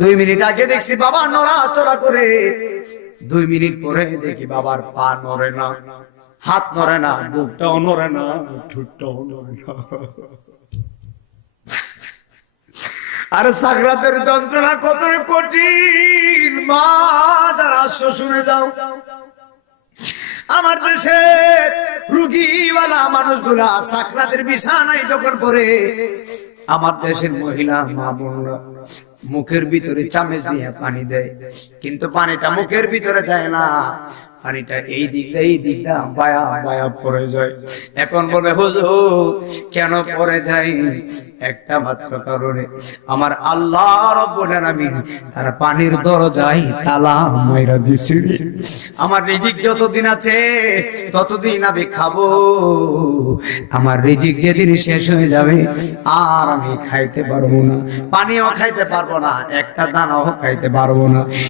2 minute আগে দেখছি বাবা নড়াচড়া করে, 2 মিনিট পরে দেখি বাবার পা নড়ে না, হাত নড়ে না, বুকটাও নড়ে না, ঠোঁটটাও নড়ে না। আর সাকরাতের যন্ত্রণা কত কঠিন। মা যারা শুনে যাও, আমার দেশে রুগীওয়ালা মানুষগুলা সাকরাতের বিছানায় যখন পড়ে, আমার দেশের মহিলা মা বোনরা মুখের ভিতরে চামচ দিয়ে পানি দেয়, কিন্তু পানিটা মুখের ভিতরে যায় না, পানিটা এই দিকটা বায়া বায়া পড়ে যায়। এখন বলে হুজুর কেন পড়ে যায়? একটা মাত্র কারণে, আমার আল্লাহ রাব্বুল আলামিন তার পানির দরজায় তালা মাইরা দিছে। আমার রিজিক যতদিন আছে ততদিন আমি খাবো, আমার রিজিক যেদিন শেষ হয়ে যাবে আর আমি খাইতে পারবো না, পানিও খাইতে পারবো না, একটা দানাও খাইতে পারবো না।